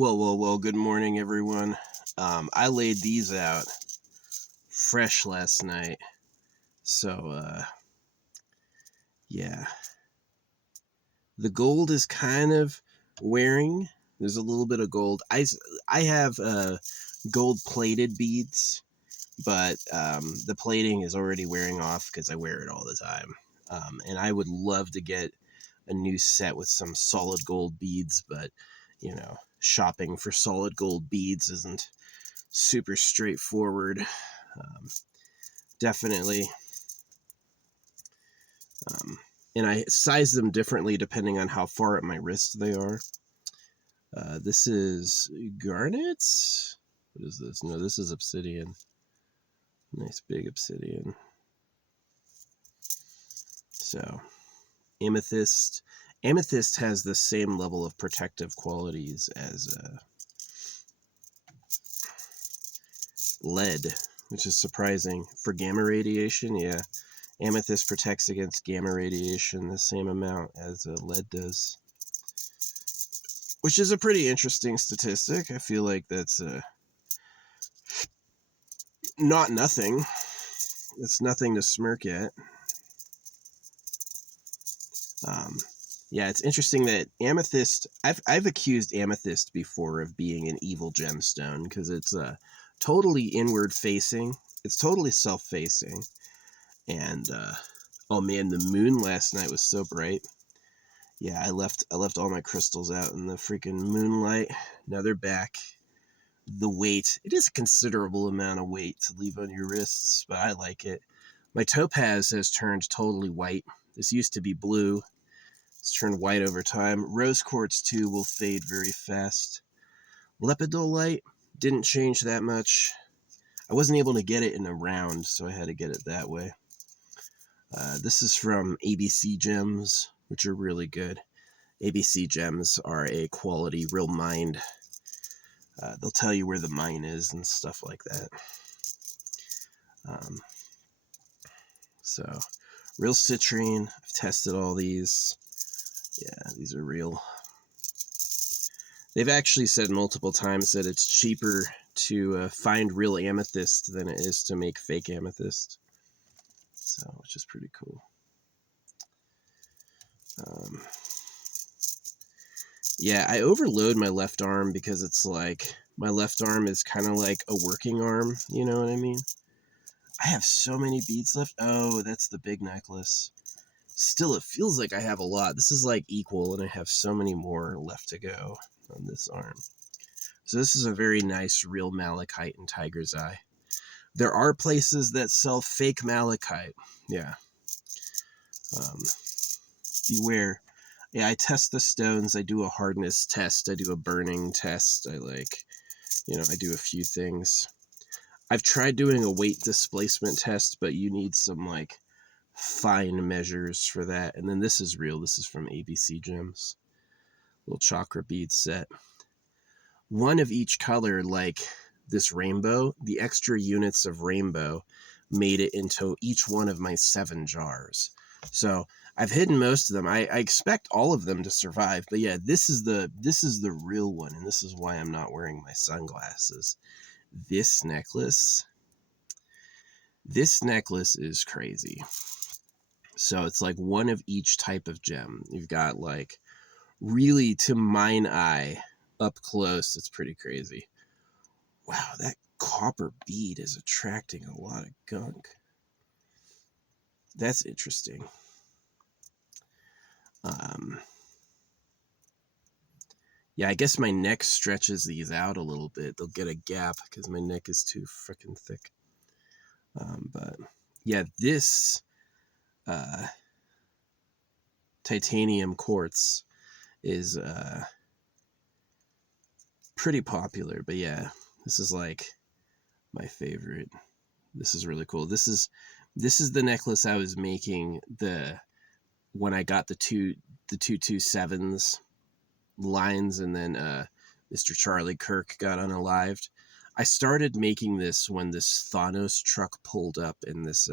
Well, good morning, everyone. I laid these out fresh last night. So, yeah. The gold is kind of wearing. There's a little bit of gold. I have gold plated beads, but the plating is already wearing off because I wear it all the time. And I would love to get a new set with some solid gold beads, but, shopping for solid gold beads isn't super straightforward. Definitely. And I size them differently depending on how far at my wrist they are. This is garnet. What is this? No, this is obsidian. Nice big obsidian. So, amethyst. Amethyst has the same level of protective qualities as lead, which is surprising. For gamma radiation, yeah. Amethyst protects against gamma radiation the same amount as lead does. Which is a pretty interesting statistic. I feel like that's not nothing. It's nothing to smirk at. Yeah, it's interesting that amethyst. I've accused amethyst before of being an evil gemstone because it's totally inward facing. It's totally self facing, and oh man, the moon last night was so bright. Yeah, I left all my crystals out in the freaking moonlight. Now they're back. The weight, it is a considerable amount of weight to leave on your wrists, but I like it. My topaz has turned totally white. This used to be blue. It's turned white over time. Rose quartz too will fade very fast. Lepidolite didn't change that much. I wasn't able to get it in a round, so I had to get it that way. This is from ABC Gems, which are really good. ABC Gems are a quality, real mined. They'll tell you where the mine is and stuff like that. So, real citrine. I've tested all these. Yeah, these are real. They've actually said multiple times that it's cheaper to find real amethyst than it is to make fake amethyst. So, which is pretty cool. Yeah, I overload my left arm because it's like my left arm is kind of like a working arm. You know what I mean? I have so many beads left. Oh, that's the big necklace. Still, it feels like I have a lot. This is like equal, and I have so many more left to go on this arm. So this is a very nice real malachite and tiger's eye. There are places that sell fake malachite. Yeah. Beware. Yeah, I test the stones. I do a hardness test. I do a burning test. I do a few things. I've tried doing a weight displacement test, but you need some like fine measures for that. And then this is real. This is from ABC Gems. Little chakra bead set. One of each color, like this rainbow, the extra units of rainbow made it into each one of my 7 jars. So I've hidden most of them. I expect all of them to survive, but yeah, this is the real one, and this is why I'm not wearing my sunglasses. This necklace is crazy. So it's like one of each type of gem. You've got like really, to mine eye, up close, it's pretty crazy. Wow, that copper bead is attracting a lot of gunk. That's interesting. Yeah, I guess my neck stretches these out a little bit. They'll get a gap because my neck is too freaking thick. But yeah, this titanium quartz is pretty popular. But yeah, this is like my favorite. This is really cool. This is the necklace I was making when I got the 227s lines, and then Mr. Charlie Kirk got unalived. I started making this when this Thanos truck pulled up in this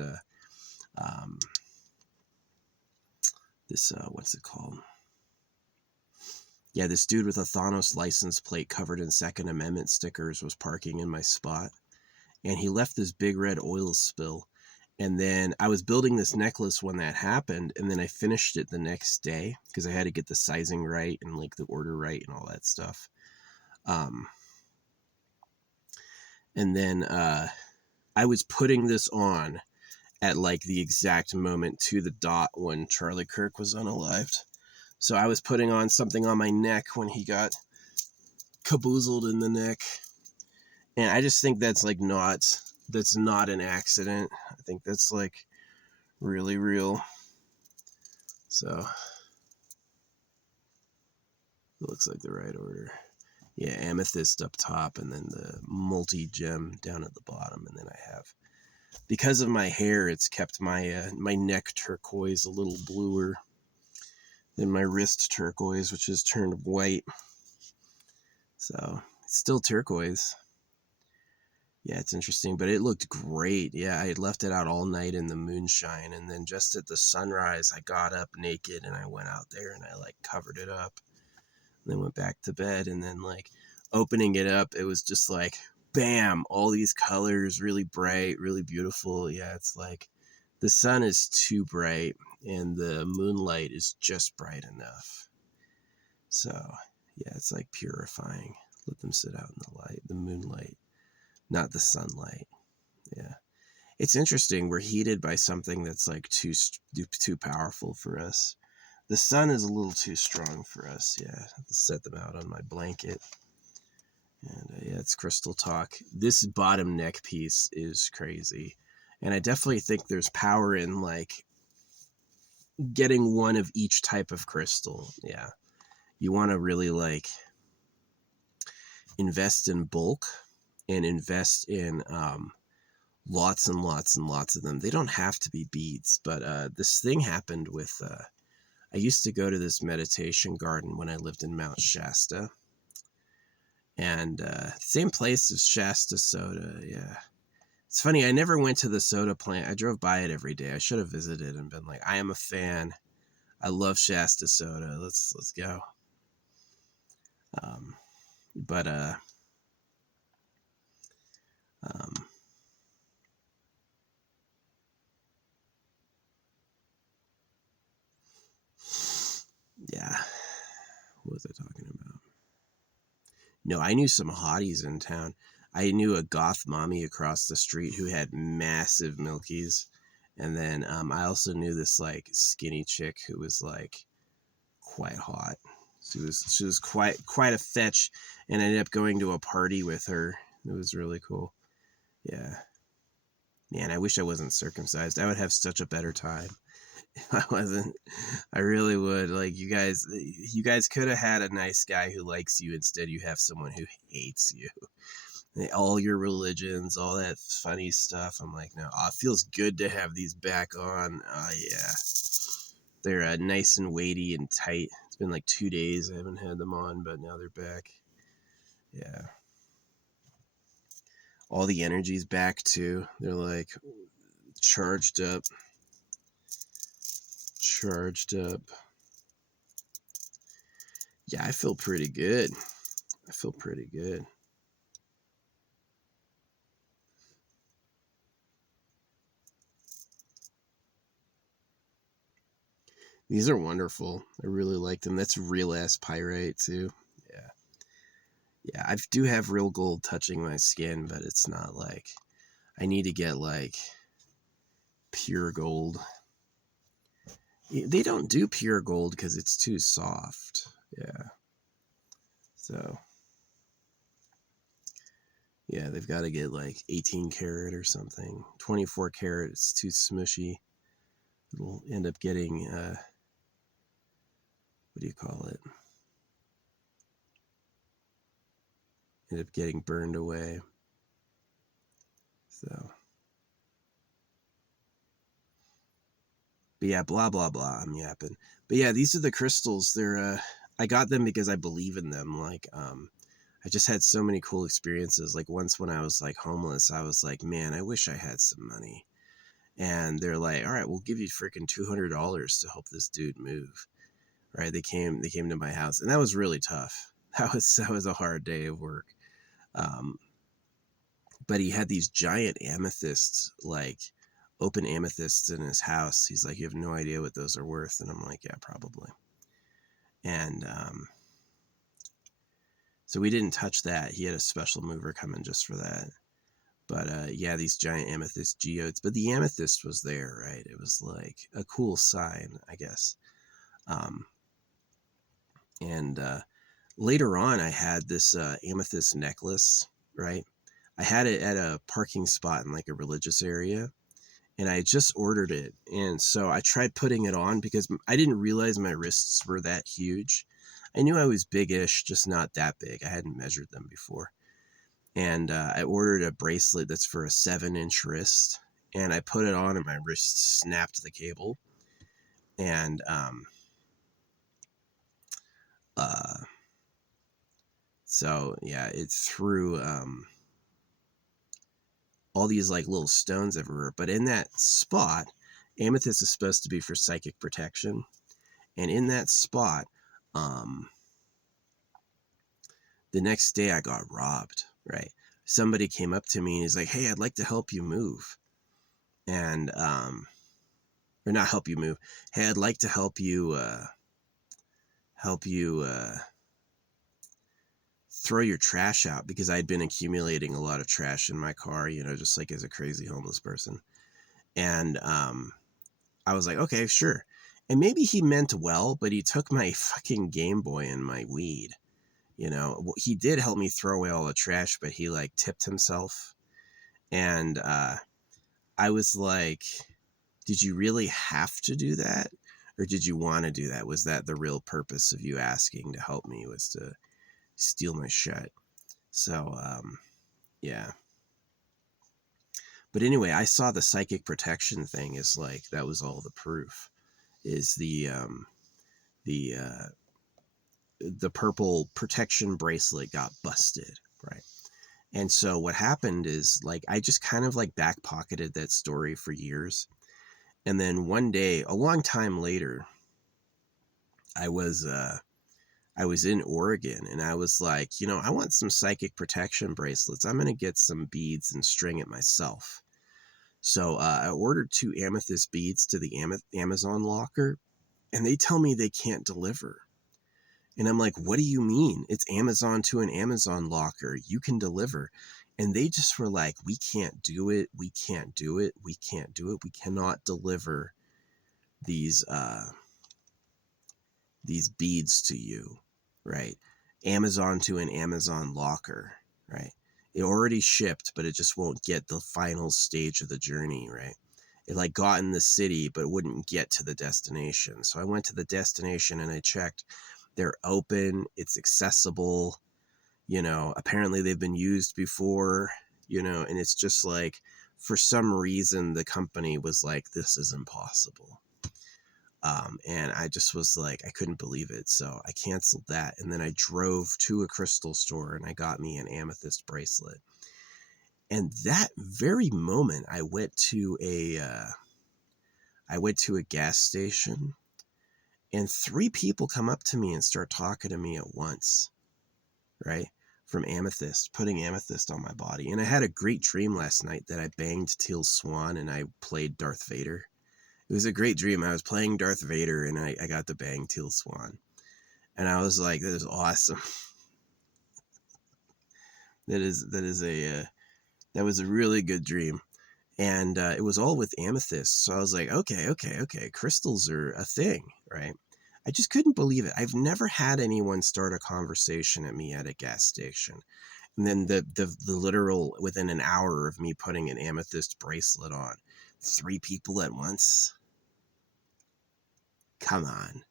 what's it called? Yeah, this dude with a Thanos license plate covered in Second Amendment stickers was parking in my spot, and he left this big red oil spill. And then I was building this necklace when that happened, and then I finished it the next day because I had to get the sizing right and like the order right and all that stuff. Um, and then I was putting this on at like the exact moment to the dot when Charlie Kirk was unalived. So I was putting on something on my neck when he got caboozled in the neck. And I just think that's like that's not an accident. I think that's like really real. So it looks like the right order. Yeah, amethyst up top and then the multi-gem down at the bottom. And then I have, because of my hair, it's kept my my neck turquoise a little bluer than my wrist turquoise, which has turned white. So it's still turquoise. Yeah, it's interesting, but it looked great. Yeah, I had left it out all night in the moonshine, and then just at the sunrise, I got up naked and I went out there and I like covered it up, and then went back to bed. And then like opening it up, it was just like bam, all these colors, really bright, really beautiful. Yeah, it's like the sun is too bright and the moonlight is just bright enough. So yeah, it's like purifying. Let them sit out in the light, the moonlight, not the sunlight. Yeah, it's interesting. We're heated by something that's like too powerful for us. The sun is a little too strong for us. Yeah, I have to set them out on my blanket. And yeah, it's crystal talk. This bottom neck piece is crazy, and I definitely think there's power in like getting one of each type of crystal. Yeah, you want to really like invest in bulk and invest in lots and lots and lots of them. They don't have to be beads, but this thing happened with I used to go to this meditation garden when I lived in Mount Shasta, and same place as Shasta Soda. Yeah, it's funny, I never went to the soda plant. I drove by it every day. I should have visited and been like, I am a fan, I love Shasta Soda, let's go. But um yeah, what was I talking about? No, I knew some hotties in town. I knew a goth mommy across the street who had massive milkies. And then I also knew this like skinny chick who was like quite hot. She was quite a fetch, and I ended up going to a party with her. It was really cool. Yeah. Man, I wish I wasn't circumcised. I would have such a better time. If I wasn't, I really would. Like you guys could have had a nice guy who likes you. Instead, you have someone who hates you. All your religions, all that funny stuff. I'm like, no, it feels good to have these back on. Yeah, they're nice and weighty and tight. It's been like 2 days I haven't had them on, but now they're back. Yeah, all the energy's back too. They're like charged up, charged up. Yeah, I feel pretty good. I feel pretty good. These are wonderful. I really like them. That's real ass pyrite too. Yeah. Yeah, I do have real gold touching my skin, but it's not like I need to get like pure gold. They don't do pure gold because it's too soft. Yeah. So, yeah, they've got to get like 18 karat or something. 24 karat, it's too smushy. It'll end up getting, what do you call it? End up getting burned away. So, but yeah, blah, blah, blah. I'm yapping. But yeah, these are the crystals. I got them because I believe in them. Like, I just had so many cool experiences. Like once when I was like homeless, I was like, man, I wish I had some money. And they're like, all right, we'll give you freaking $200 to help this dude move. right? They came to my house, and that was really tough. That was a hard day of work. Um, but he had these giant amethysts, like open amethysts in his house. He's like, you have no idea what those are worth. And I'm like, yeah, probably. And so we didn't touch that. He had a special mover coming just for that. But yeah, these giant amethyst geodes. But the amethyst was there, right? It was like a cool sign, I guess. Um, and later on, I had this amethyst necklace, right? I had it at a parking spot in like a religious area, and I had just ordered it. And so I tried putting it on because I didn't realize my wrists were that huge. I knew I was big-ish, just not that big. I hadn't measured them before. And I ordered a bracelet that's for a 7-inch wrist, and I put it on, and my wrist snapped the cable. And so yeah, it threw all these like little stones everywhere. But in that spot, amethyst is supposed to be for psychic protection, and in that spot, um, the next day I got robbed. Right, somebody came up to me and he's like, "Hey, I'd like to help you move," and or not help you move. Hey, I'd like to help you throw your trash out, because I'd been accumulating a lot of trash in my car, just like as a crazy homeless person. And I was like, okay, sure. And maybe he meant well, but he took my fucking Game Boy and my weed. He did help me throw away all the trash, but he like tipped himself. And I was like, did you really have to do that? Or did you want to do that? Was that the real purpose of you asking to help me, was to steal my shit? So, yeah. But anyway, I saw the psychic protection thing as like, that was all the proof, is the purple protection bracelet got busted, right? And so what happened is, like, I just kind of like back pocketed that story for years. And then one day, a long time later, I was in Oregon, and I was like, I want some psychic protection bracelets. I'm going to get some beads and string it myself. So I ordered 2 amethyst beads to the Amazon locker, and they tell me they can't deliver. And I'm like, what do you mean? It's Amazon to an Amazon locker. You can deliver. And they just were like, we can't do it. We can't do it. We can't do it. We cannot deliver these beads to you, right? Amazon to an Amazon locker, right? It already shipped, but it just won't get the final stage of the journey, right? It like got in the city, but wouldn't get to the destination. So I went to the destination and I checked. They're open. It's accessible. Apparently they've been used before, and it's just like, for some reason, the company was like, this is impossible. And I just was like, I couldn't believe it. So I canceled that. And then I drove to a crystal store and I got me an amethyst bracelet. And that very moment, I went to a gas station, and 3 people come up to me and start talking to me at once, right? From amethyst, putting amethyst on my body. And I had a great dream last night that I banged Teal Swan and I played Darth Vader. It was a great dream. I was playing Darth Vader and I got to bang Teal Swan. And I was like, that is awesome. that was a really good dream. And it was all with amethyst. So I was like, okay. Crystals are a thing, right? I just couldn't believe it. I've never had anyone start a conversation at me at a gas station. And then the literal, within an hour of me putting an amethyst bracelet on, 3 people at once. Come on.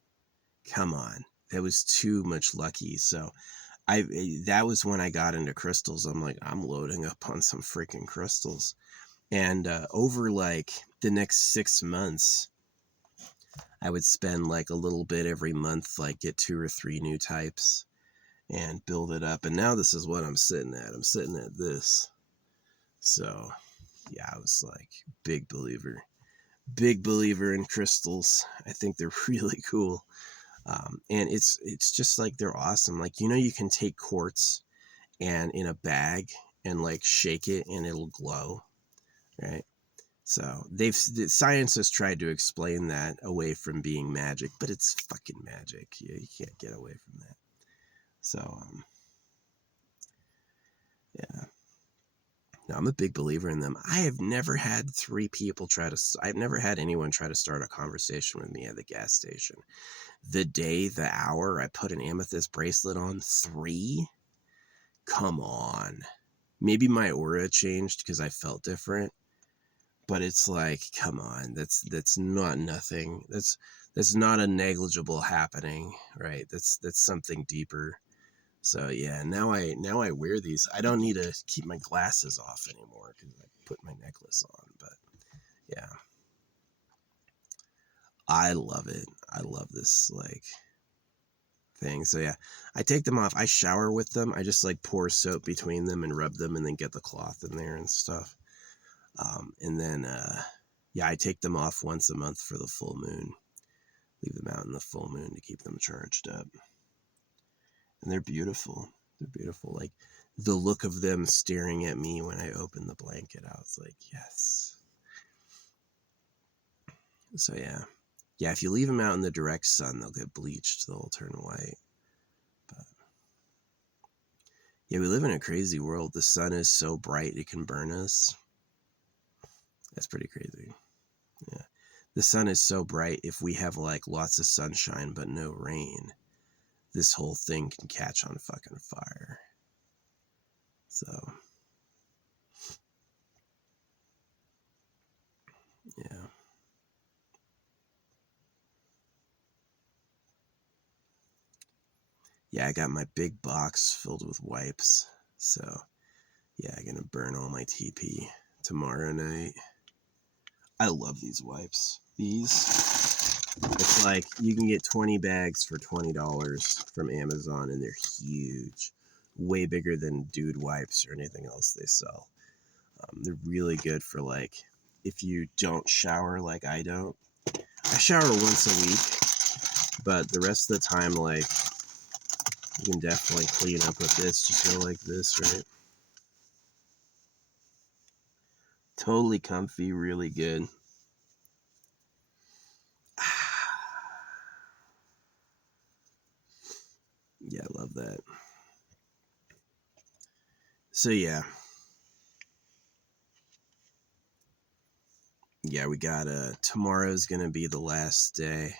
That was too much lucky. So that was when I got into crystals. I'm like, I'm loading up on some freaking crystals. And over like the next 6 months, I would spend like a little bit every month, like get 2 or 3 new types and build it up. And now this is what I'm sitting at. I'm sitting at this. So yeah, I was like big believer in crystals. I think they're really cool. And it's just like they're awesome. Like, you know, you can take quartz and in a bag and like shake it and it'll glow, right? So the science has tried to explain that away from being magic, but it's fucking magic. You can't get away from that. So yeah, no, I'm a big believer in them. I have never had I've never had anyone try to start a conversation with me at the gas station. The day, the hour I put an amethyst bracelet on, 3? Come on. Maybe my aura changed because I felt different, but it's like, come on, that's not nothing. That's not a negligible happening, right? That's something deeper. So yeah, now I wear these. I don't need to keep my glasses off anymore because I put my necklace on. But yeah, I love it. I love this like thing. So yeah, I take them off. I shower with them. I just like pour soap between them and rub them, and then get the cloth in there and stuff. And then yeah, I take them off once a month for the full moon. Leave them out in the full moon to keep them charged up. And they're beautiful. They're beautiful. Like the look of them staring at me when I open the blanket, I was like, yes. So yeah. Yeah, if you leave them out in the direct sun, they'll get bleached. They'll turn white. But yeah, we live in a crazy world. The sun is so bright it can burn us. That's pretty crazy. Yeah. The sun is so bright, if we have like lots of sunshine but no rain, this whole thing can catch on fucking fire. So yeah. Yeah, I got my big box filled with wipes. So yeah, I'm gonna burn all my TP tomorrow night. I love these wipes. It's like you can get 20 bags for $20 from Amazon, and they're huge, way bigger than Dude wipes or anything else they sell. They're really good for like if you don't shower like I don't. I shower once a week, but the rest of the time, like, you can definitely clean up with this. Just go like this, right? Totally comfy, really good. Yeah, I love that. So yeah. Yeah, we got tomorrow's gonna be the last day.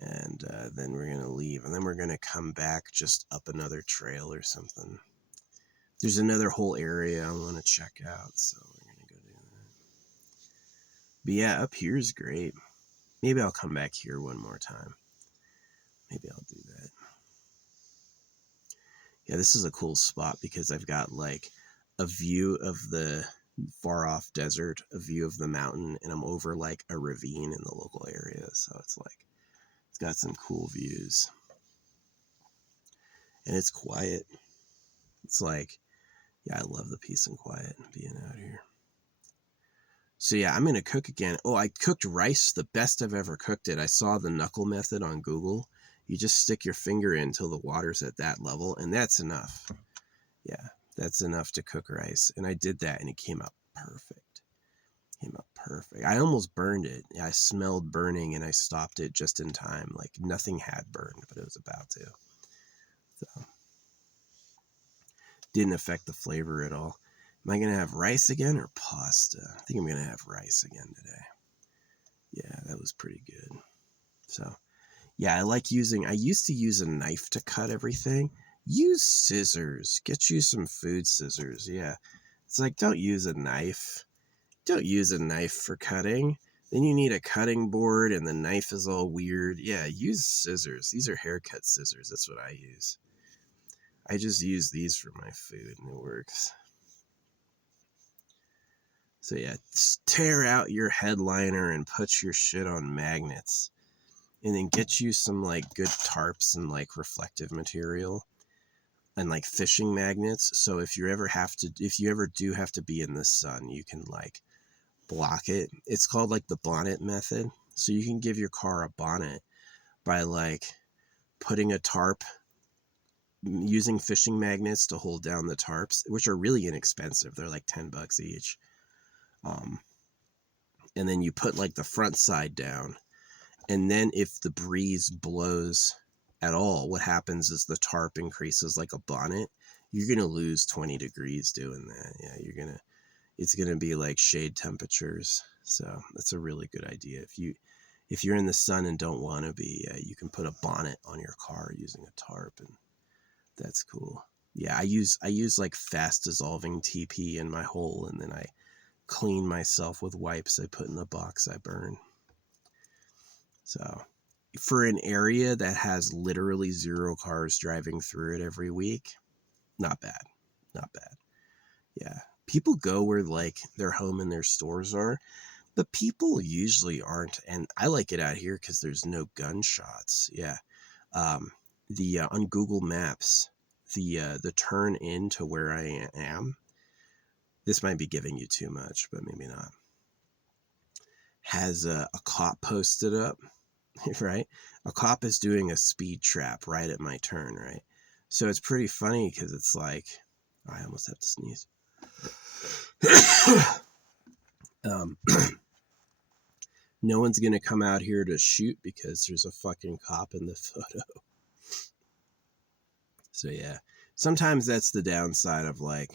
And then we're gonna leave. And then we're gonna come back just up another trail or something. There's another whole area I want to check out, so we're gonna go do that. But yeah, up here is great. Maybe I'll come back here one more time. Maybe I'll do that. Yeah, this is a cool spot because I've got like a view of the far off desert, a view of the mountain, and I'm over like a ravine in the local area. So it's like, it's got some cool views. And it's quiet. It's like, yeah, I love the peace and quiet being out here. So yeah, I'm gonna cook again. Oh, I cooked rice, the best I've ever cooked it. I saw the knuckle method on Google. You just stick your finger in until the water's at that level, and that's enough. Yeah, that's enough to cook rice. And I did that, and it came out perfect. Came out perfect. I almost burned it. I smelled burning, and I stopped it just in time. Like nothing had burned, but it was about to. So didn't affect the flavor at all. Am I gonna have rice again or pasta? I think I'm gonna have rice again today. Yeah, that was pretty good. So yeah, I used to use a knife to cut everything. Use scissors. Get you some food scissors. Yeah. It's like, don't use a knife. Don't use a knife for cutting. Then you need a cutting board and the knife is all weird. Yeah, use scissors. These are haircut scissors. That's what I use. I just use these for my food and it works. So yeah, tear out your headliner and put your shit on magnets. And then get you some like good tarps and like reflective material and like fishing magnets. So if you ever do have to be in the sun, you can like block it. It's called like the bonnet method. So you can give your car a bonnet, by like putting a tarp, using fishing magnets to hold down the tarps, which are really inexpensive. They're like $10 each. And then you put like the front side down. And then if the breeze blows at all, what happens is the tarp increases like a bonnet. You're going to lose 20 degrees doing that. Yeah, it's going to be like shade temperatures. So that's a really good idea. If you're in the sun and don't want to be, you can put a bonnet on your car using a tarp, and that's cool. Yeah, I use like fast dissolving TP in my hole, and then I clean myself with wipes I put in the box I burn. So for an area that has literally 0 cars driving through it every week, not bad. Not bad. Yeah. People go where like their home and their stores are, but people usually aren't. And I like it out here because there's no gunshots. Yeah. On Google Maps, the turn into where I am, this might be giving you too much, but maybe not, has a cop posted up, right? A cop is doing a speed trap right at my turn, right? So it's pretty funny because it's like, I almost have to sneeze. No one's going to come out here to shoot because there's a fucking cop in the photo. So yeah, sometimes that's the downside of like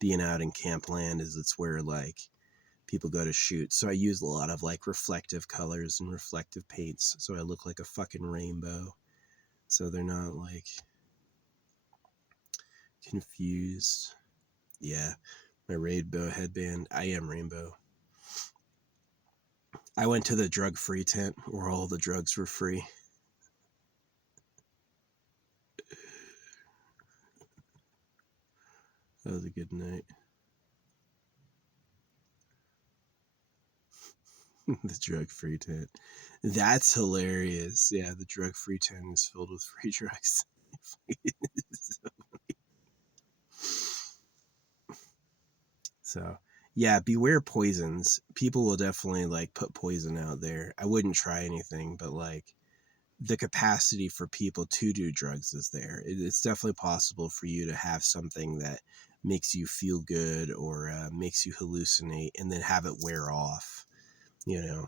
being out in campland, is it's where like people go to shoot. So I use a lot of like reflective colors and reflective paints, so I look like a fucking rainbow, so they're not like confused. Yeah, my rainbow headband. I am rainbow. I went to the drug-free tent where all the drugs were free. That was a good night. The drug-free tent. That's hilarious. Yeah, the drug-free tent is filled with free drugs. So, yeah, beware poisons. People will definitely like put poison out there. I wouldn't try anything, but like the capacity for people to do drugs is there. It's definitely possible for you to have something that makes you feel good or makes you hallucinate and then have it wear off, you know?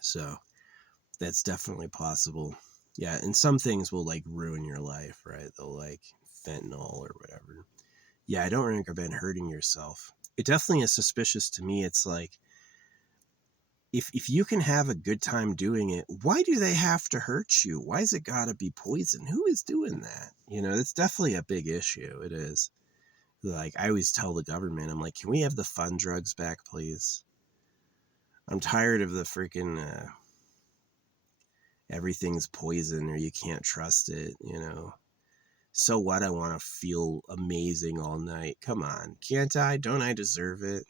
So that's definitely possible. Yeah, and some things will like ruin your life, right? They'll like fentanyl or whatever. Yeah, I don't recommend hurting yourself. It definitely is suspicious to me. It's like, if you can have a good time doing it, why do they have to hurt you? Why is it gotta be poison? Who is doing that? You know, it's definitely a big issue. It is. Like, I always tell the government, I'm like, can we have the fun drugs back, please? I'm tired of the freaking everything's poison or you can't trust it, you know. So what? I want to feel amazing all night. Come on. Can't I? Don't I deserve it?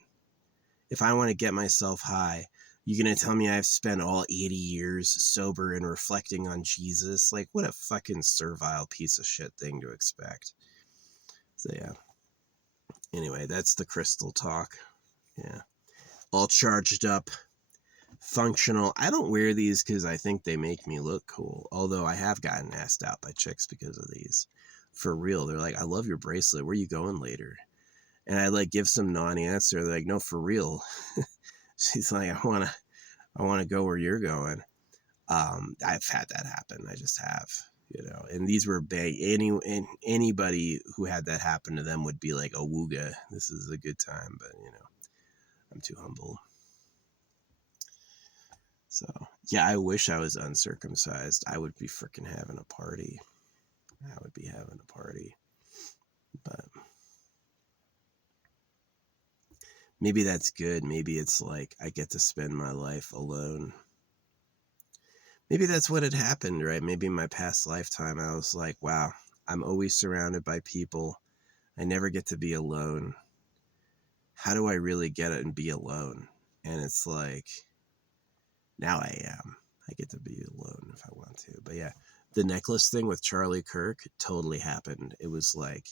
If I want to get myself high, you gonna tell me I've spent all 80 years sober and reflecting on Jesus? Like, what a fucking servile piece of shit thing to expect. So yeah. Anyway, that's the crystal talk. Yeah. All charged up, functional. I don't wear these because I think they make me look cool. Although I have gotten asked out by chicks because of these. For real. They're like, I love your bracelet. Where are you going later? And I like give some non-answer. They're like, no, for real. She's like, I want to go where you're going. I've had that happen. I just have, you know, and these were anybody who had that happen to them would be like, oh, wooga, this is a good time. But, you know, I'm too humble. So, yeah, I wish I was uncircumcised. I would be freaking having a party. I would be having a party. But maybe that's good. Maybe it's like I get to spend my life alone. Maybe that's what had happened, right? Maybe in my past lifetime, I was like, wow, I'm always surrounded by people. I never get to be alone. How do I really get it and be alone? And it's like, now I am. I get to be alone if I want to. But yeah, the necklace thing with Charlie Kirk totally happened. It was like,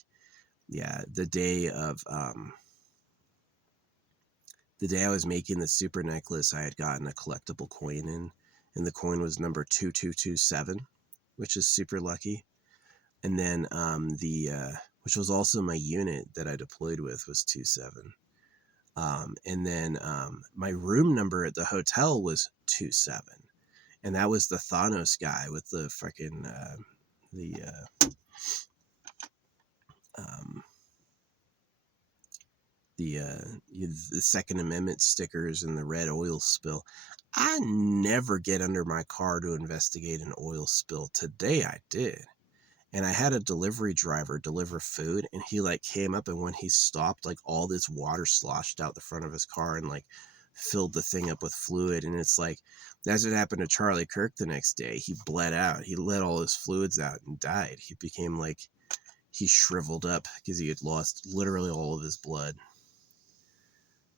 yeah, the day I was making the super necklace, I had gotten a collectible coin in, and the coin was number 2227, which is super lucky. And then which was also my unit that I deployed with, was 27. And then my room number at the hotel was 27, and that was the Thanos guy with the freaking the Second Amendment stickers and the red oil spill. I never get under my car to investigate an oil spill. Today I did. And I had a delivery driver deliver food, and he like came up, and when he stopped, like all this water sloshed out the front of his car and like filled the thing up with fluid. And it's like, that's what happened to Charlie Kirk the next day. He bled out. He let all his fluids out and died. He became like, he shriveled up because he had lost literally all of his blood.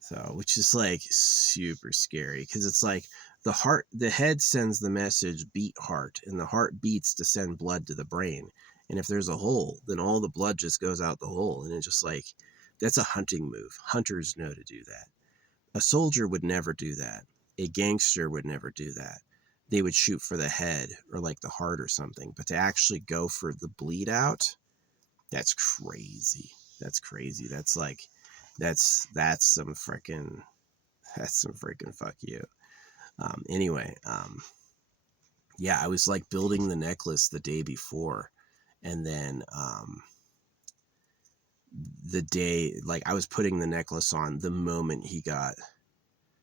So, which is like super scary, because it's like the head sends the message, beat heart, and the heart beats to send blood to the brain. And if there's a hole, then all the blood just goes out the hole. And it's just like, that's a hunting move. Hunters know to do that. A soldier would never do that. A gangster would never do that. They would shoot for the head or like the heart or something. But to actually go for the bleed out, that's crazy. That's crazy. That's like, that's some freaking fuck you. Anyway, yeah, I was like building the necklace the day before, and then the day, like, I was putting the necklace on the moment he got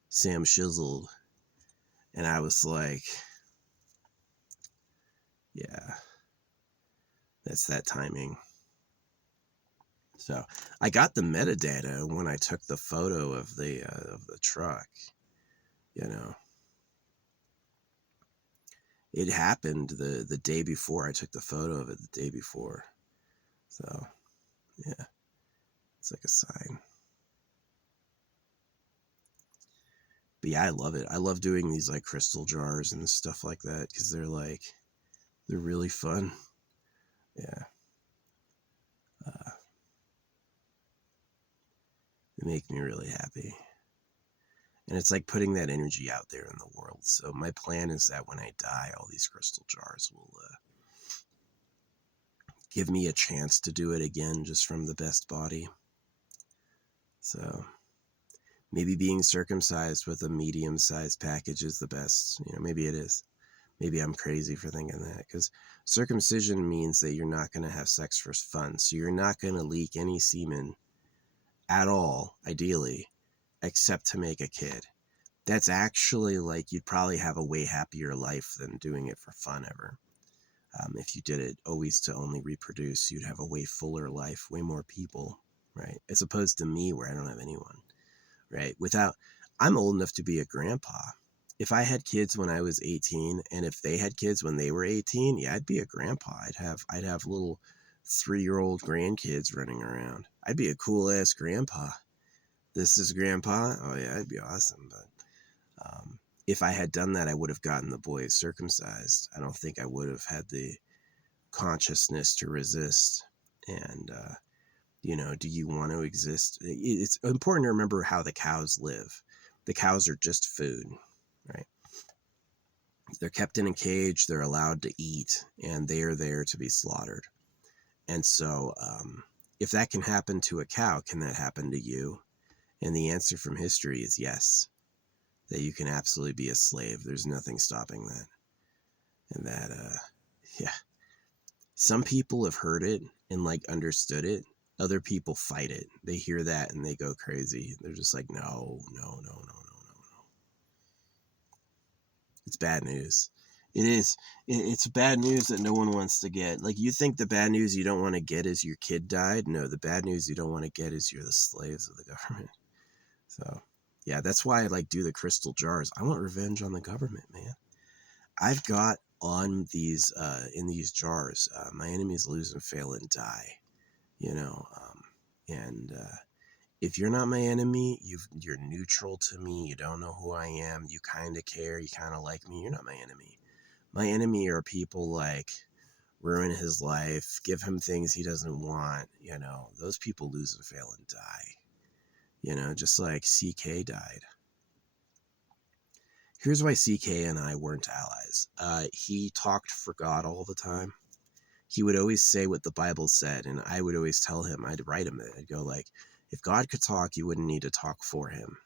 Sam shizzled, and I was like, yeah, that's that timing. So I got the metadata when I took the photo of the truck. You know, it happened the day before. I took the photo of it the day before. So yeah, it's like a sign. But yeah, I love it. I love doing these like crystal jars and stuff like that, because they're really fun. Yeah. They make me really happy. And it's like putting that energy out there in the world. So my plan is that when I die, all these crystal jars will give me a chance to do it again, just from the best body. So maybe being circumcised with a medium-sized package is the best. You know, maybe it is. Maybe I'm crazy for thinking that, because circumcision means that you're not going to have sex for fun. So you're not going to leak any semen at all, ideally, except to make a kid. That's actually like, you'd probably have a way happier life than doing it for fun ever. If you did it always to only reproduce, you'd have a way fuller life, way more people, right? As opposed to me, where I don't have anyone, right? I'm old enough to be a grandpa. If I had kids when I was 18, and if they had kids when they were 18, yeah, I'd be a grandpa. I'd have little 3-year-old grandkids running around. I'd be a cool ass grandpa. This is grandpa. Oh yeah, I'd be awesome. But if I had done that, I would have gotten the boys circumcised. I don't think I would have had the consciousness to resist. And do you want to exist? It's important to remember how the cows live. The cows are just food, right? They're kept in a cage, they're allowed to eat, and they are there to be slaughtered. And so if that can happen to a cow, can that happen to you? And the answer from history is yes, that you can absolutely be a slave. There's nothing stopping that. And that, yeah, some people have heard it and like understood it. Other people fight it. They hear that and they go crazy. They're just like, no. It's bad news. It is. It's bad news that no one wants to get. Like, you think the bad news you don't want to get is your kid died? No, the bad news you don't want to get is you're the slaves of the government. So, yeah, that's why I like do the crystal jars. I want revenge on the government, man. I've got on these, in these jars, my enemies lose and fail and die, and if you're not my enemy, you're neutral to me, you don't know who I am, you kind of care, you kind of like me, you're not my enemy. My enemy are people like ruin his life, give him things he doesn't want, those people lose and fail and die, just like CK died. Here's why CK and I weren't allies. He talked for God all the time. He would always say what the Bible said, and I would always tell him, I'd write him it. I'd go like, if God could talk, you wouldn't need to talk for him.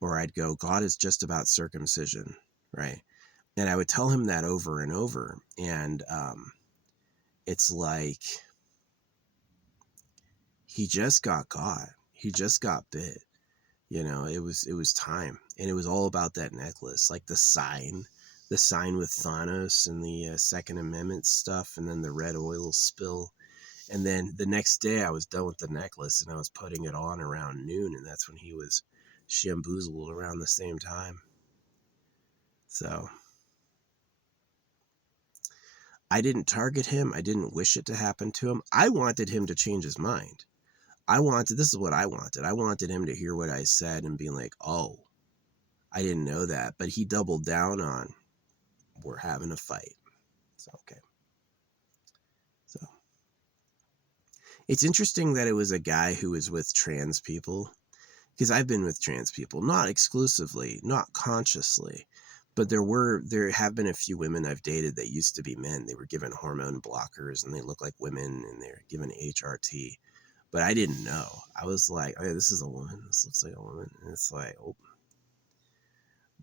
Or I'd go, God is just about circumcision, right? And I would tell him that over and over. And it's like, he just got God. He just got bit. You know, it was time. And it was all about that necklace, like the sign with Thanos and the Second Amendment stuff, and then the red oil spill. And then the next day I was done with the necklace and I was putting it on around noon, and that's when he was shamboozled around the same time. So I didn't target him. I didn't wish it to happen to him. I wanted him to change his mind. This is what I wanted. I wanted him to hear what I said and be like, oh, I didn't know that. But he doubled down on, we're having a fight. So, okay. So it's interesting that it was a guy who was with trans people, because I've been with trans people, not exclusively, not consciously, but there have been a few women I've dated that used to be men. They were given hormone blockers and they look like women, and they're given HRT. But I didn't know. I was like, oh yeah, this is a woman. This looks like a woman. And it's like, oh.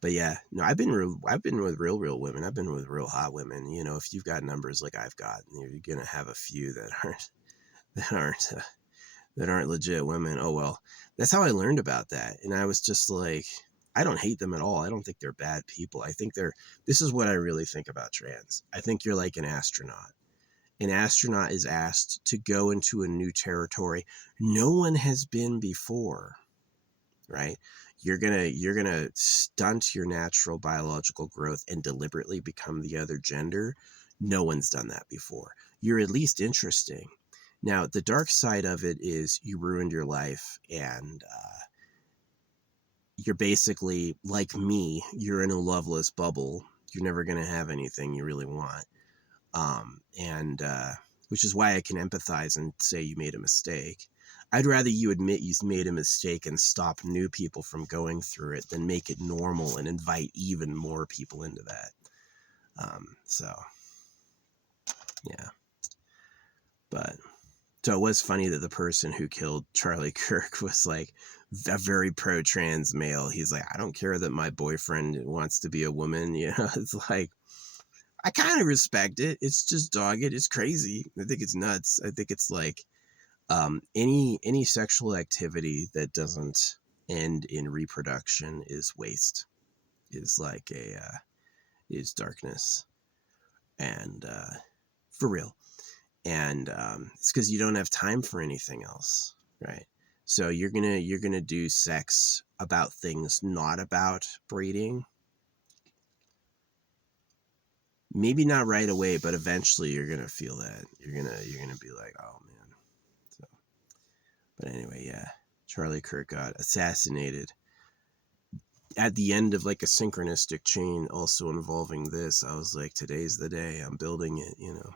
But yeah, no, I've been with real women. I've been with real hot women. You know, if you've got numbers like I've got, you're gonna have a few that aren't legit women. Oh well, that's how I learned about that. And I was just like, I don't hate them at all. I don't think they're bad people. I think this is what I really think about trans. I think you're like an astronaut. An astronaut is asked to go into a new territory no one has been before, right? You're gonna stunt your natural biological growth and deliberately become the other gender. No one's done that before. You're at least interesting. Now, the dark side of it is you ruined your life, and you're basically like me. You're in a loveless bubble. You're never gonna have anything you really want. Which is why I can empathize and say you made a mistake. I'd rather you admit you made a mistake and stop new people from going through it than make it normal and invite even more people into that. So it was funny that the person who killed Charlie Kirk was like a very pro-trans male. He's like, I don't care that my boyfriend wants to be a woman. You know, it's like, I kind of respect it. It's just dogged. It's crazy. I think it's nuts. I think it's like any sexual activity that doesn't end in reproduction is waste. Is like is darkness, and for real. And it's because you don't have time for anything else, right? So you're gonna do sex about things not about breeding. Maybe not right away, but eventually you're gonna feel that. You're gonna be like, oh man. So, but anyway, yeah, Charlie Kirk got assassinated at the end of like a synchronistic chain, also involving this. I was like, today's the day. I'm building it. You know,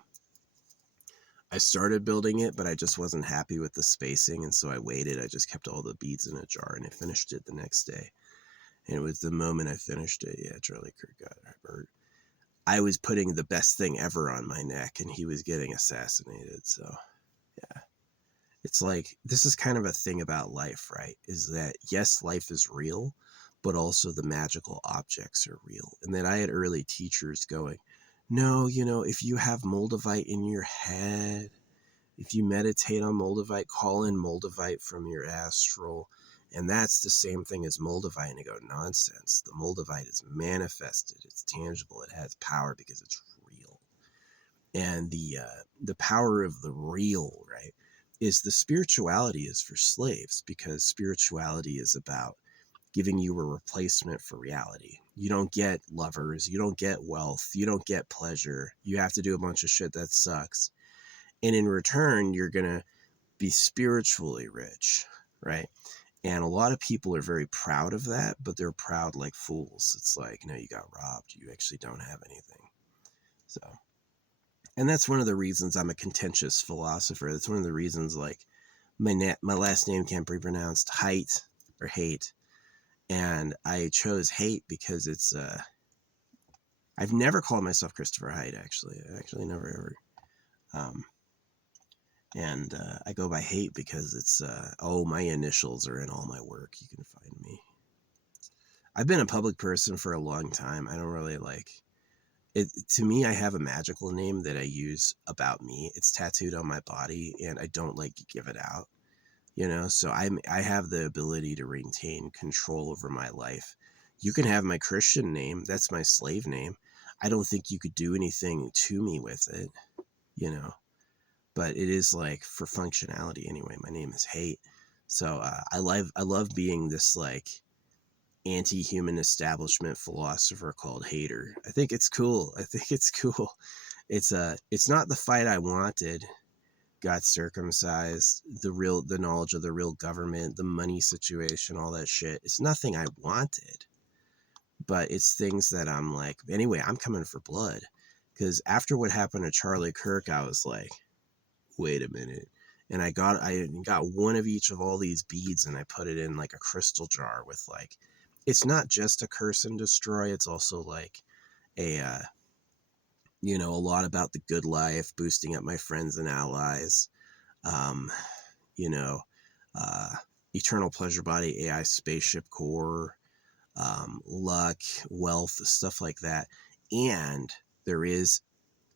I started building it, but I just wasn't happy with the spacing, and so I waited. I just kept all the beads in a jar, and I finished it the next day. And it was the moment I finished it, yeah, Charlie Kirk got hurt. I was putting the best thing ever on my neck, and he was getting assassinated. So, yeah. It's like, this is kind of a thing about life, right? Is that, yes, life is real, but also the magical objects are real. And then I had early teachers going, no, you know, if you have Moldavite in your head, if you meditate on Moldavite, call in Moldavite from your astral, and that's the same thing as Moldavite. And I go, nonsense. The Moldavite is manifested. It's tangible. It has power because it's real. And the power of the real, right, is the spirituality is for slaves, because spirituality is about giving you a replacement for reality. You don't get lovers. You don't get wealth. You don't get pleasure. You have to do a bunch of shit that sucks. And in return, you're going to be spiritually rich, right? And a lot of people are very proud of that, but they're proud like fools. It's like, no, you got robbed. You actually don't have anything. So, and that's one of the reasons I'm a contentious philosopher. That's one of the reasons, like, my last name can't be pronounced Haidt or Hate. And I chose hate because I've never called myself Christopher Hyde, actually. I actually never ever. Um, and I go by hate because it's, my initials are in all my work. You can find me. I've been a public person for a long time. I don't really like it. To me, I have a magical name that I use about me. It's tattooed on my body, and I don't like to give it out. So I have the ability to retain control over my life. You can have my Christian name. That's my slave name. I don't think you could do anything to me with it, you know, but it is like for functionality anyway. My name is Hate. So I love being this like anti-human establishment philosopher called Hater. I think it's cool. I think it's cool. It's not the fight I wanted. Got circumcised, the knowledge of the real government, the money situation, all that shit. It's nothing I wanted, but it's things that I'm like, anyway, I'm coming for blood. Because after what happened to Charlie Kirk, I was like, wait a minute. And I got one of each of all these beads and I put it in like a crystal jar with like, it's not just a curse and destroy, it's also like a a lot about the good life, boosting up my friends and allies. Um, you know, uh, Eternal Pleasure Body, AI Spaceship Core, luck, wealth, stuff like that. And there is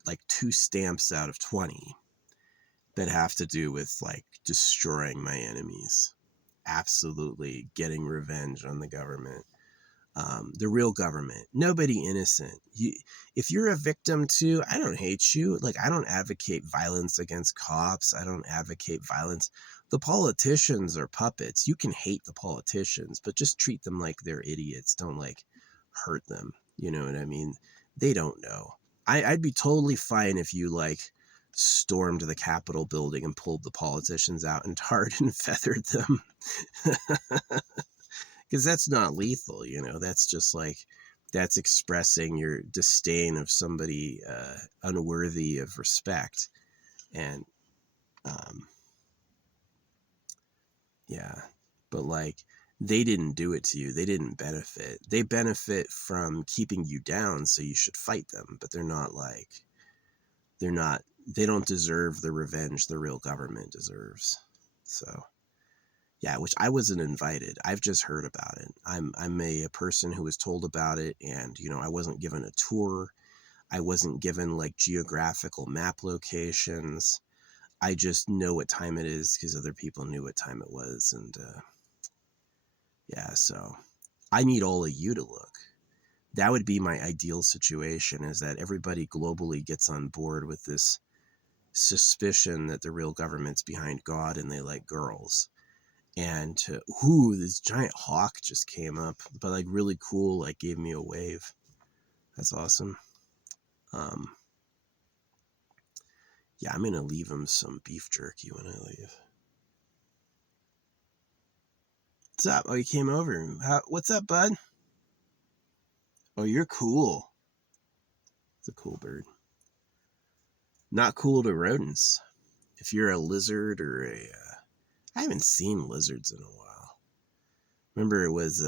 like 2 stamps out of 20 that have to do with like destroying my enemies. Absolutely getting revenge on the government. The real government, nobody innocent. If you're a victim too, I don't hate you. Like, I don't advocate violence against cops. I don't advocate violence. The politicians are puppets. You can hate the politicians, but just treat them like they're idiots. Don't like hurt them. You know what I mean? They don't know. I'd be totally fine if you like stormed the Capitol building and pulled the politicians out and tarred and feathered them. Because that's not lethal, that's just like, that's expressing your disdain of somebody unworthy of respect. And yeah, but like, they didn't do it to you. They didn't benefit. They benefit from keeping you down, so you should fight them. But they don't deserve the revenge the real government deserves. So yeah, which I wasn't invited. I've just heard about it. I'm a person who was told about it, and I wasn't given a tour. I wasn't given like geographical map locations. I just know what time it is because other people knew what time it was, and yeah, so I need all of you to look. That would be my ideal situation, is that everybody globally gets on board with this suspicion that the real government's behind God and they like girls. And this giant hawk just came up, but like really cool, like gave me a wave. That's awesome. Yeah, I'm gonna leave him some beef jerky when I leave. What's up? Oh, you came over. What's up, bud? Oh, you're cool. It's a cool bird. Not cool to rodents. If you're a lizard or I haven't seen lizards in a while. Remember it was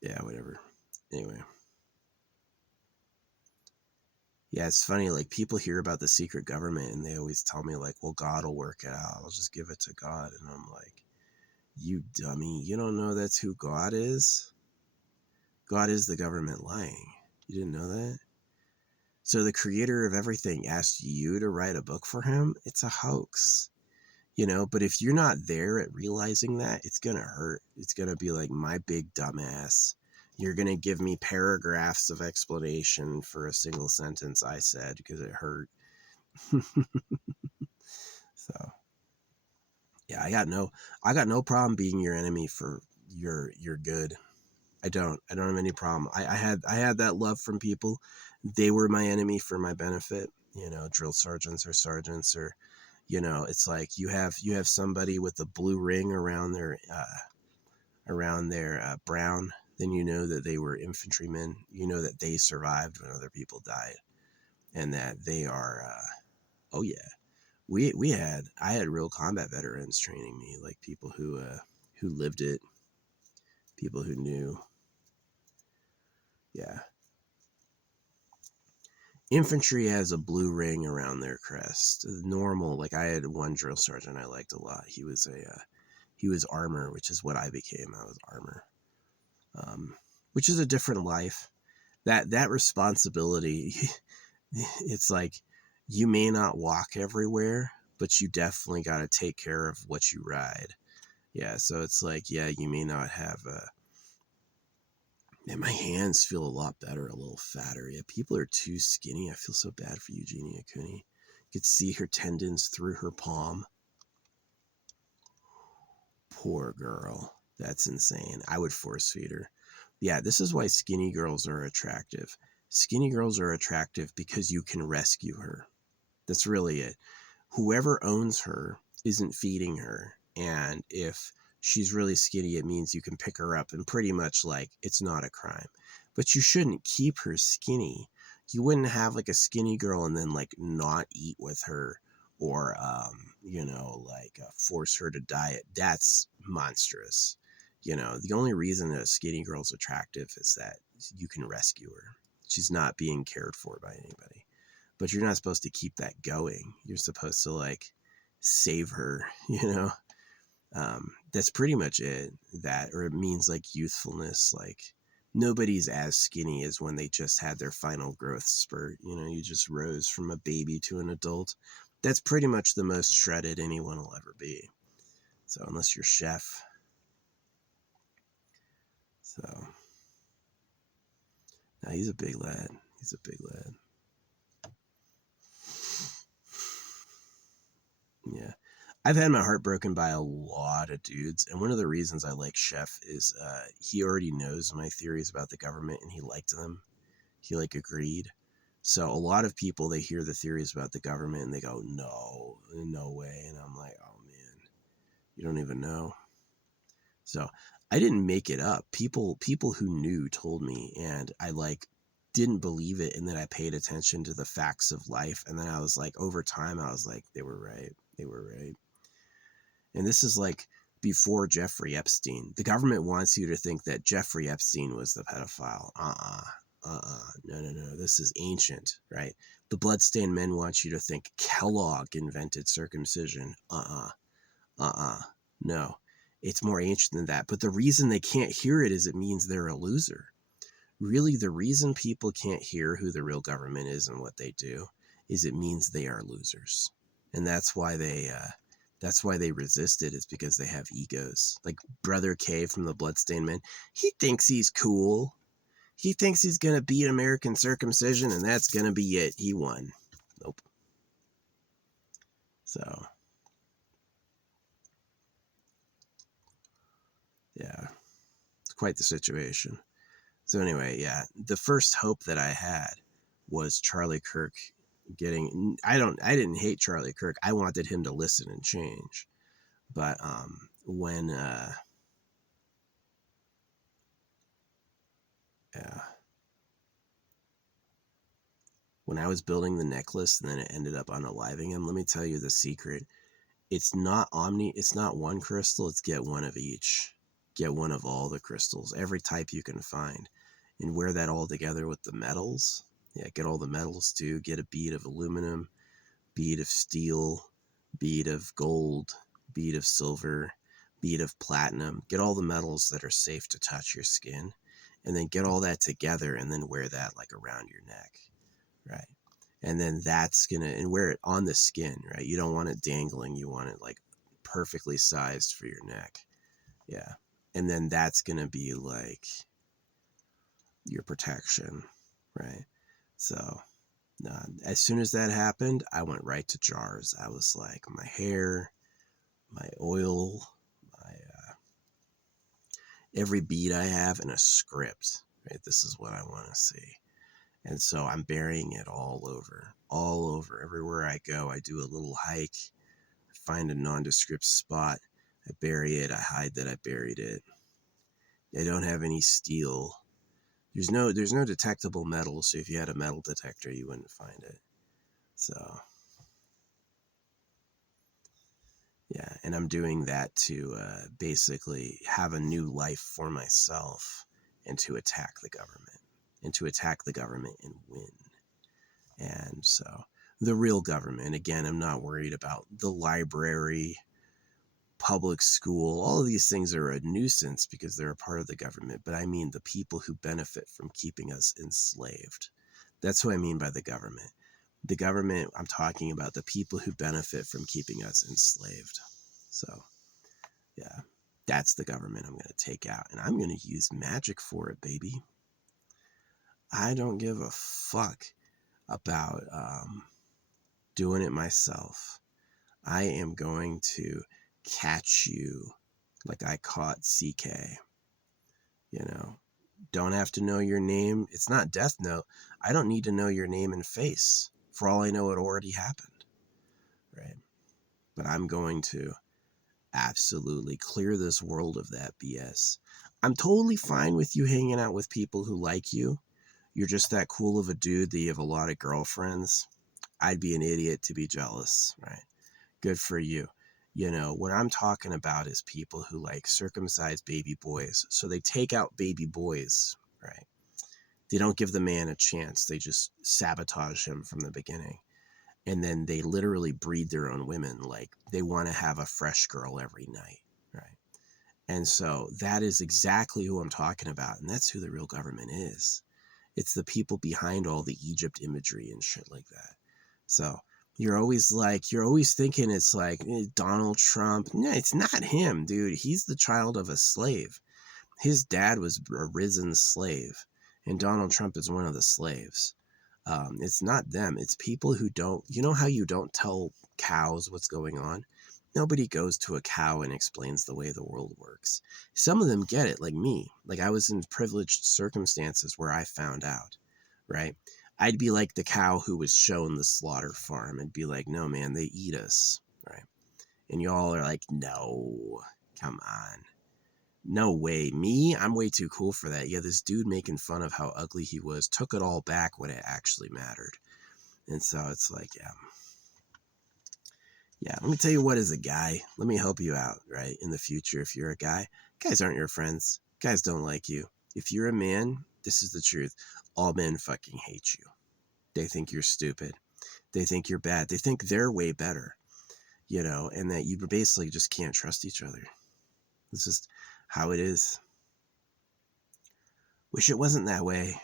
yeah, whatever. Anyway. Yeah, it's funny, like people hear about the secret government and they always tell me like, well, God will work it out. I'll just give it to God. And I'm like, you dummy, you don't know that's who God is? God is the government lying. You didn't know that? So the creator of everything asked you to write a book for him? It's a hoax. But if you're not there at realizing that, it's going to hurt. It's going to be like, my big dumbass. You're going to give me paragraphs of explanation for a single sentence I said because it hurt. So, yeah, I got no problem being your enemy for your good. I don't have any problem. I had that love from people. They were my enemy for my benefit. Drill sergeants or it's like you have somebody with a blue ring around their brown, then you know that they were infantrymen. You know that they survived when other people died, and that they are. Oh yeah, I had real combat veterans training me, like people who lived it. People who knew. Yeah. Infantry has a blue ring around their crest. Normal, like I had one drill sergeant I liked a lot. He was armor, which is what I became. I was armor, which is a different life. That responsibility, it's like you may not walk everywhere, but you definitely got to take care of what you ride. Yeah, so it's like, yeah, you may not have man, my hands feel a lot better, a little fatter. Yeah, people are too skinny. I feel so bad for Eugenia Cooney. You could see her tendons through her palm. Poor girl. That's insane. I would force feed her. Yeah, this is why skinny girls are attractive. Skinny girls are attractive because you can rescue her. That's really it. Whoever owns her isn't feeding her. And if she's really skinny, it means you can pick her up and pretty much like it's not a crime. But you shouldn't keep her skinny. You wouldn't have like a skinny girl and then like not eat with her or force her to diet. That's monstrous. The only reason a skinny girl's attractive is that you can rescue her. She's not being cared for by anybody. But you're not supposed to keep that going. You're supposed to like save her, That's pretty much it. That, or it means like youthfulness. Like nobody's as skinny as when they just had their final growth spurt. You just rose from a baby to an adult. That's pretty much the most shredded anyone will ever be. So unless you're Chef. So now he's a big lad. He's a big lad. Yeah. I've had my heart broken by a lot of dudes, and one of the reasons I like Chef is he already knows my theories about the government, and he liked them. He like agreed. So a lot of people, they hear the theories about the government, and they go, no way. And I'm like, oh man, you don't even know. So I didn't make it up. People who knew told me, and I like didn't believe it, and then I paid attention to the facts of life, and then I was like, over time, I was like, they were right. They were right. And this is like before Jeffrey Epstein. The government wants you to think that Jeffrey Epstein was the pedophile. No. This is ancient, right? The bloodstained men want you to think Kellogg invented circumcision. No. It's more ancient than that. But the reason they can't hear it is it means they're a loser. Really, the reason people can't hear who the real government is and what they do is it means they are losers. And that's why they resist it, is because they have egos. Like Brother K from the Bloodstained Men, he thinks he's cool. He thinks he's going to beat American circumcision, and that's going to be it. He won. Nope. So, yeah, it's quite the situation. So anyway, yeah, the first hope that I had was Charlie Kirk getting, I didn't hate Charlie Kirk. I wanted him to listen and change. But when I was building the necklace and then it ended up unaliving him, let me tell you the secret. It's not one crystal, it's get one of each. Get one of all the crystals, every type you can find, and wear that all together with the metals. Yeah, get all the metals too. Get a bead of aluminum, bead of steel, bead of gold, bead of silver, bead of platinum. Get all the metals that are safe to touch your skin, and then get all that together and then wear that like around your neck, right? And then and wear it on the skin, right? You don't want it dangling. You want it like perfectly sized for your neck. Yeah. And then that's gonna be like your protection, right? So as soon as that happened, I went right to jars. I was like, my hair, my oil, my every bead I have, in a script, right? This is what I want to see. And so I'm burying it all over. Everywhere I go, I do a little hike, I find a nondescript spot, I bury it, I hide that I buried it. I don't have any steel. There's no detectable metal, so if you had a metal detector, you wouldn't find it. So, yeah, and And I'm doing that to basically have a new life for myself and to attack the government. And to attack the government and win. And so the real government, again, I'm not worried about the library, public school. All of these things are a nuisance because they're a part of the government. But I mean the people who benefit from keeping us enslaved. That's what I mean by the government. The government, I'm talking about the people who benefit from keeping us enslaved. So, yeah, that's the government I'm going to take out. And I'm going to use magic for it, baby. I don't give a fuck about doing it myself. I am going to catch you like I caught CK. You know, don't have to know your name. It's not Death Note. I don't need to know your name and face. For all I know, it already happened. Right? But I'm going to absolutely clear this world of that BS. I'm totally fine with you hanging out with people who like you. You're just that cool of a dude that you have a lot of girlfriends. I'd be an idiot to be jealous, right? Good for you. You know, what I'm talking about is people who like circumcise baby boys. So they take out baby boys, right? They don't give the man a chance. They just sabotage him from the beginning. And then they literally breed their own women. Like they want to have a fresh girl every night, right? And so that is exactly who I'm talking about. And that's who the real government is. It's the people behind all the Egypt imagery and shit like that. So you're always thinking it's like Donald Trump. No, it's not him, dude. He's the child of a slave. His dad was a risen slave, and Donald Trump is one of the slaves. It's not them. It's people who don't, you know how you don't tell cows what's going on? Nobody goes to a cow and explains the way the world works. Some of them get it, like me. Like I was in privileged circumstances where I found out, right? I'd be like the cow who was shown the slaughter farm and be like, no, man, they eat us, right? And y'all are like, no, come on. No way. Me, I'm way too cool for that. Yeah, this dude making fun of how ugly he was took it all back when it actually mattered. And so it's like, yeah, let me tell you what, as a guy, let me help you out, right? In the future, if you're a guy, guys aren't your friends. Guys don't like you. If you're a man, this is the truth. All men fucking hate you. They think you're stupid. They think you're bad. They think they're way better, you know, and that you basically just can't trust each other. This is how it is. Wish it wasn't that way.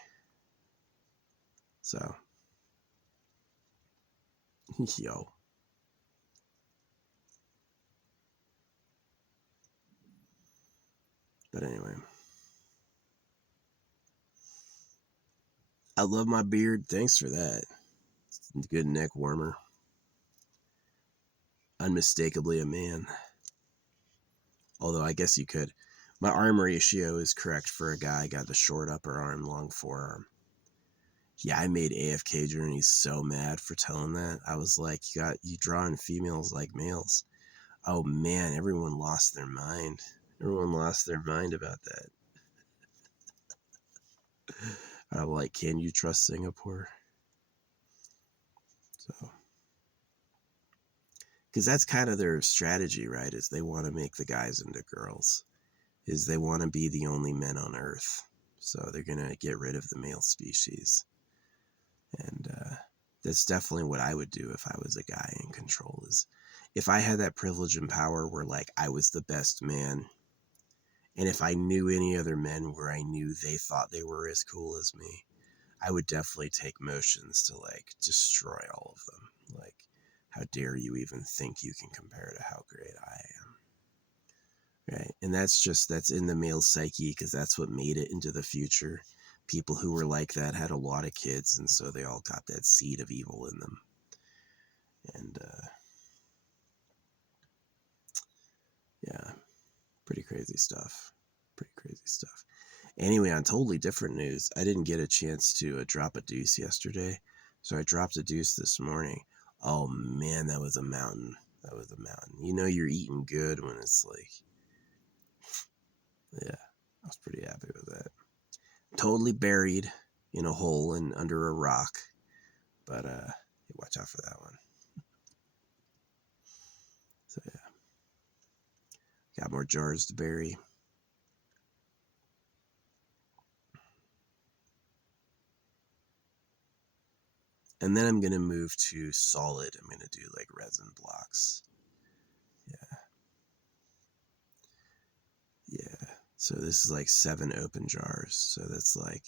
So, yo. But anyway, I love my beard. Thanks for that. It's a good neck warmer. Unmistakably a man. Although I guess you could. My arm ratio is correct for a guy. I got the short upper arm, long forearm. Yeah, I made AFK Journey so mad for telling that. I was like, you drawing females like males. Oh man, everyone lost their mind. Everyone lost their mind about that. I'm like, can you trust Singapore? So, because that's kind of their strategy, right? Is they want to make the guys into girls. Is they want to be the only men on Earth. So they're going to get rid of the male species. And that's definitely what I would do if I was a guy in control. Is if I had that privilege and power where like I was the best man, and if I knew any other men where I knew they thought they were as cool as me, I would definitely take motions to like destroy all of them. Like, how dare you even think you can compare to how great I am? Right? And that's in the male psyche because that's what made it into the future. People who were like that had a lot of kids, and so they all got that seed of evil in them. And yeah, pretty crazy stuff. Pretty crazy stuff. Anyway, on totally different news, I didn't get a chance to drop a deuce yesterday, so I dropped a deuce this morning. Oh man, that was a mountain. That was a mountain. You know you're eating good when it's like, yeah, I was pretty happy with that. Totally buried in a hole and under a rock, but watch out for that one. So yeah. Got more jars to bury. And then I'm going to move to solid. I'm going to do like resin blocks. Yeah. Yeah. So this is like 7 open jars. So that's like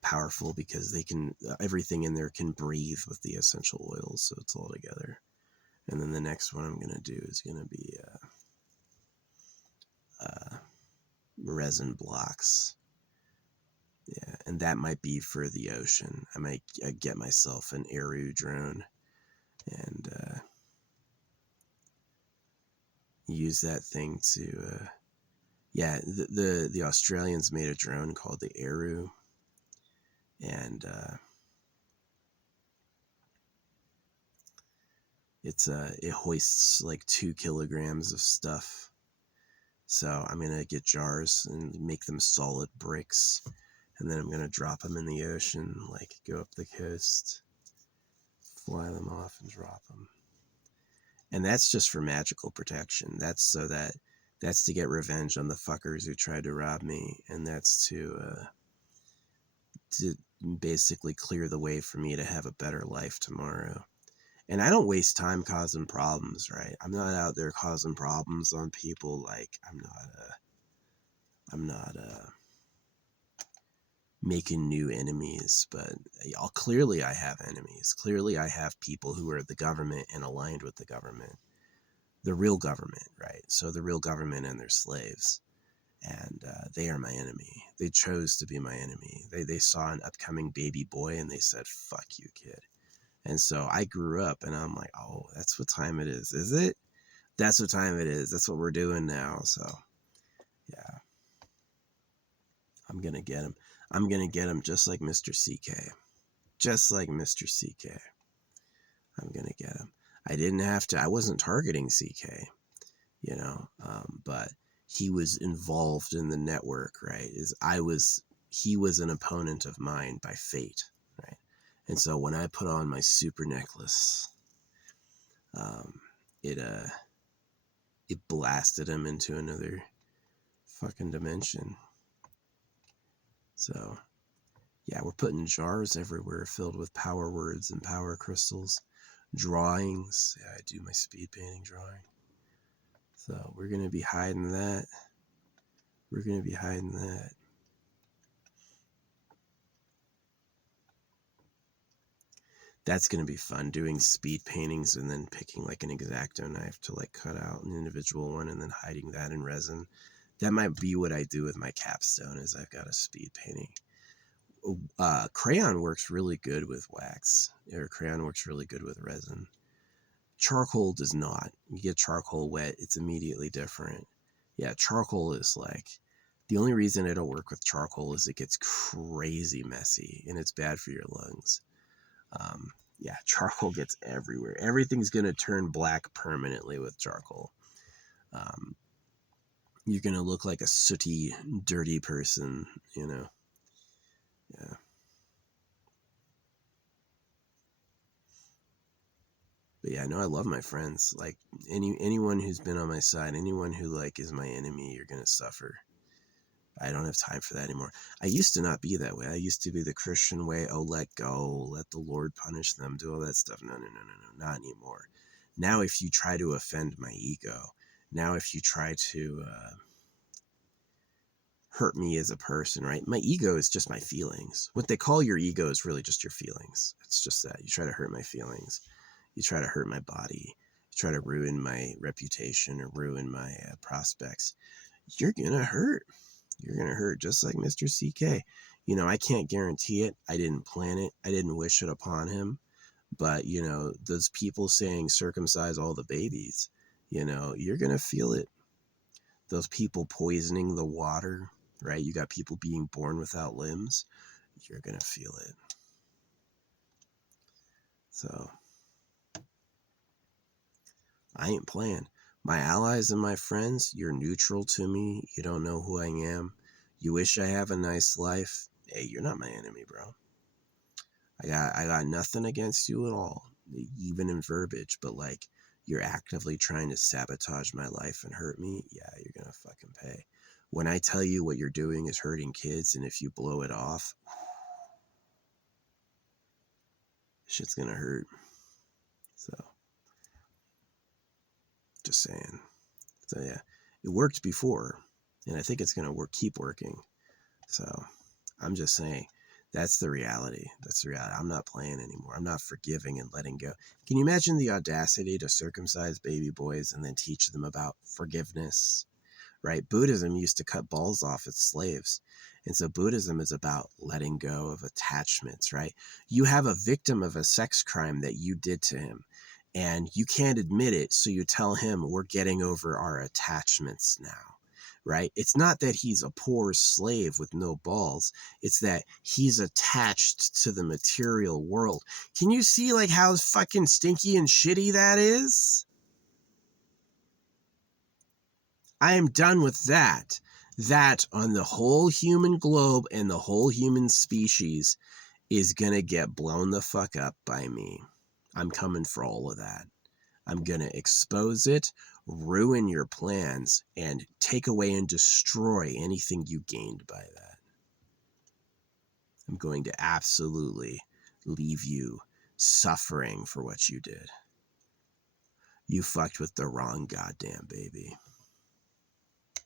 powerful because they can, everything in there can breathe with the essential oils. So it's all together. And then the next one I'm going to do is going to be resin blocks. Yeah, and that might be for the ocean. I might get myself an Aru drone and use that thing to. Yeah, the Australians made a drone called the Aru, and it hoists like 2 kilograms of stuff. So I'm gonna get jars and make them solid bricks, and then I'm gonna drop them in the ocean, like go up the coast, fly them off, and drop them. And that's just for magical protection. That's to get revenge on the fuckers who tried to rob me, and that's to basically clear the way for me to have a better life tomorrow. And I don't waste time causing problems, right? I'm not out there causing problems on people. Like I'm not making new enemies, but clearly I have enemies. Clearly I have people who are the government and aligned with the government. The real government, right? So the real government and their slaves. And they are my enemy. They chose to be my enemy. They saw an upcoming baby boy and they said, fuck you, kid. And so I grew up and I'm like, oh, that's what time it is it? That's what time it is. That's what we're doing now. So, yeah. I'm going to get him. I'm going to get him just like Mr. CK. Just like Mr. CK. I'm going to get him. I didn't have to. I wasn't targeting CK, but he was involved in the network, right? He was an opponent of mine by fate, right? And so when I put on my super necklace, it blasted him into another fucking dimension. So yeah, we're putting jars everywhere filled with power words and power crystals, drawings. Yeah, I do my speed painting drawing. So we're gonna be hiding that. We're gonna be hiding that. That's going to be fun, doing speed paintings and then picking like an X-Acto knife to like cut out an individual one and then hiding that in resin. That might be what I do with my capstone is I've got a speed painting. Crayon works really good with wax, or crayon works really good with resin. Charcoal does not. You get charcoal wet, it's immediately different. Yeah, charcoal is like, the only reason I don't work with charcoal is it gets crazy messy and it's bad for your lungs. Yeah, charcoal gets everywhere. Everything's going to turn black permanently with charcoal. You're going to look like a sooty, dirty person, Yeah. But yeah, no, I love my friends. Like anyone who's been on my side, anyone who like is my enemy, you're going to suffer. I don't have time for that anymore. I used to not be that way. I used to be the Christian way. Oh, let go. Let the Lord punish them. Do all that stuff. No. Not anymore. Now, if you try to offend my ego, now if you try to hurt me as a person, right? My ego is just my feelings. What they call your ego is really just your feelings. It's just that. You try to hurt my feelings. You try to hurt my body. You try to ruin my reputation or ruin my prospects. You're going to hurt. You're going to hurt just like Mr. CK. I can't guarantee it. I didn't plan it. I didn't wish it upon him. But, those people saying circumcise all the babies, you're going to feel it. Those people poisoning the water, right? You got people being born without limbs. You're going to feel it. So I ain't playing. My allies and my friends, you're neutral to me. You don't know who I am. You wish I have a nice life. Hey, you're not my enemy, bro. I got nothing against you at all, even in verbiage, but like you're actively trying to sabotage my life and hurt me, yeah, you're gonna fucking pay. When I tell you what you're doing is hurting kids, and if you blow it off, shit's gonna hurt. So, just saying. So yeah, it worked before, and I think it's gonna keep working. So, I'm just saying, that's the reality. That's the reality. I'm not playing anymore. I'm not forgiving and letting go. Can you imagine the audacity to circumcise baby boys and then teach them about forgiveness? Right? Buddhism used to cut balls off its slaves. And so Buddhism is about letting go of attachments, right? You have a victim of a sex crime that you did to him, and you can't admit it. So you tell him, we're getting over our attachments now, right? It's not that he's a poor slave with no balls. It's that he's attached to the material world. Can you see like how fucking stinky and shitty that is? I am done with that. That on the whole human globe and the whole human species is going to get blown the fuck up by me. I'm coming for all of that. I'm going to expose it, ruin your plans, and take away and destroy anything you gained by that. I'm going to absolutely leave you suffering for what you did. You fucked with the wrong goddamn baby.